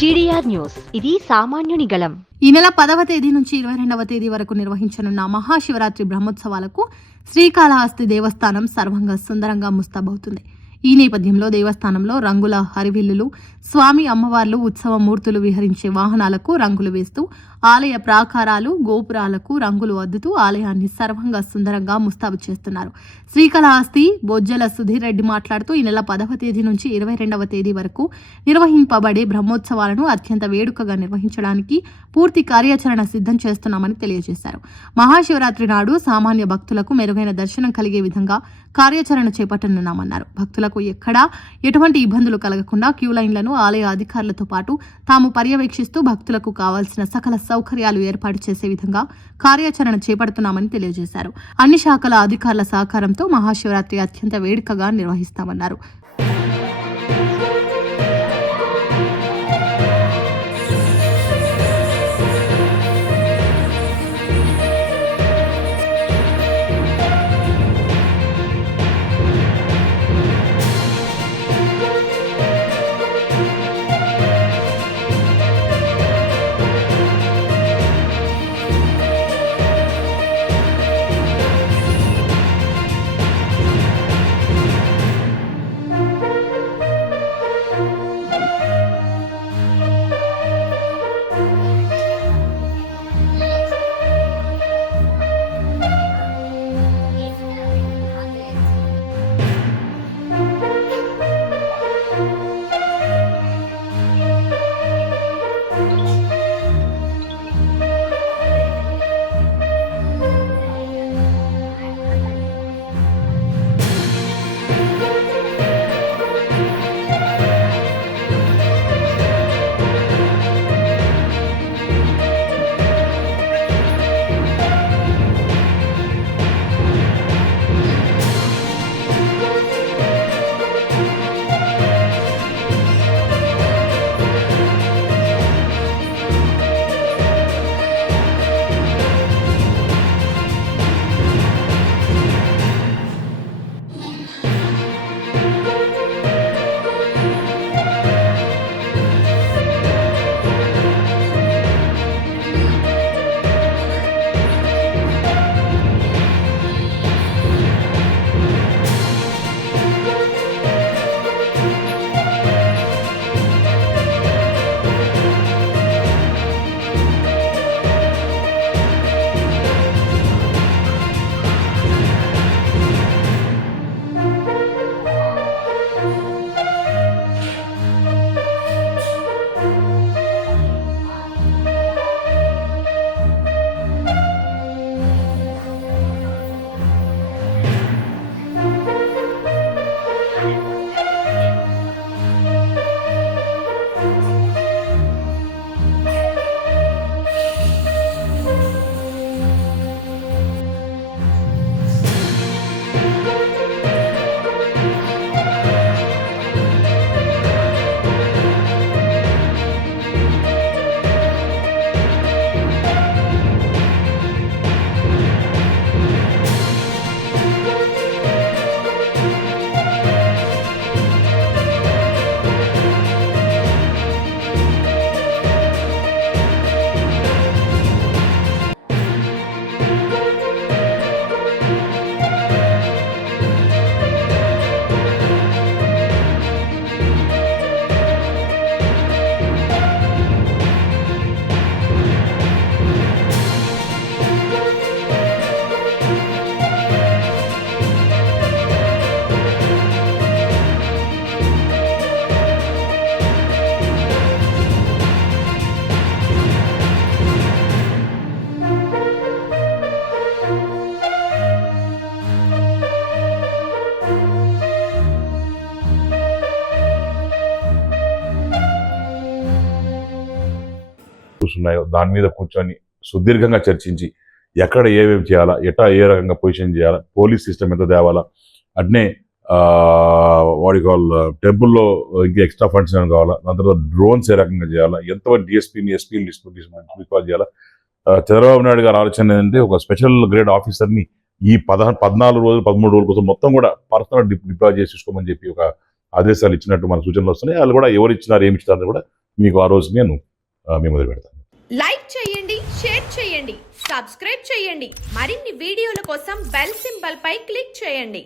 GDR news, ఇది సామాన్యుని గళం. ఈ నెల 10వ తేదీ నుంచి 22వ తేదీ వరకు నిర్వహించనున్న మహాశివరాత్రి బ్రహ్మోత్సవాలకు శ్రీకాళహస్తి దేవస్థానం సర్వంగా సుందరంగా ముస్తాబవుతుంది. ఈ నేపథ్యంలో దేవస్థానంలో రంగుల హరివిల్లులు, స్వామి అమ్మవార్లు, ఉత్సవ మూర్తులు విహరించే వాహనాలకు రంగులు వేస్తూ, ఆలయ ప్రాకారాలు, గోపురాలకు రంగులు అద్దుతూ ఆలయాన్ని సర్వంగా సుందరంగా ముస్తాబు చేస్తున్నారు. శ్రీకాళహస్తి బొజ్జల సుధీర్ రెడ్డి మాట్లాడుతూ ఈ నెల 10వ తేదీ నుంచి 22వ తేదీ వరకు నిర్వహింపబడే బ్రహ్మోత్సవాలను అత్యంత వేడుకగా నిర్వహించడానికి పూర్తి కార్యాచరణ సిద్ధం చేస్తున్నామని తెలియజేశారు. మహాశివరాత్రి నాడు సామాన్య భక్తులకు మెరుగైన దర్శనం కలిగే విధంగా కార్యాచరణ చేపట్టనున్నామన్నారు. భక్తులకు ఎక్కడా ఎటువంటి ఇబ్బందులు కలగకుండా క్యూ లైన్లను ఆలయ అధికారులతో పాటు తాము పర్యవేక్షిస్తూ భక్తులకు కావాల్సిన సకల సౌకర్యాలు ఏర్పాటు చేసే విధంగా కార్యాచరణ చేపడుతున్నామని తెలియజేశారు. అన్ని శాఖల అధికారుల సహకారంతో మహాశివరాత్రి అత్యంత వేడుకగా నిర్వహిస్తామన్నారు. ఉన్నాయో దాని మీద కూర్చొని సుదీర్ఘంగా చర్చించి ఎక్కడ ఏమేమి చేయాలా, ఎట్లా ఏ రకంగా పొజిషన్ చేయాలా, పోలీస్ సిస్టమ్ ఎంత తేవాలా, అట్నే వాడి టెంపుల్లో ఇంకా ఎక్స్ట్రా ఫండ్స్ ఏమైనా కావాలా, దాని తర్వాత డ్రోన్స్ ఏ రకంగా చేయాలా, ఎంతవరకు డిఎస్పీని ఎస్పీని డిస్పాచ్ చేయాలా. చంద్రబాబు నాయుడు గారి ఆలోచన ఏంటంటే ఒక స్పెషల్ గ్రేడ్ ఆఫీసర్ని ఈ 14 రోజులు 13 రోజుల కోసం మొత్తం కూడా పర్సనల్ డిప్లాయ్ చేసి చూసుకోమని చెప్పి ఒక ఆదేశాలు ఇచ్చినట్టు మన సూచనలు వస్తున్నాయి. వాళ్ళు కూడా ఎవరు ఇచ్చినారు ఏమి ఇచ్చినారని కూడా మీకు ఆ రోజు నేను మీ మొదలు పెడతాను. లైక్ చేయండి, షేర్ చేయండి, సబ్స్క్రైబ్ చేయండి. మరిన్ని వీడియోల కోసం బెల్ సింబల్ పై క్లిక్ చేయండి.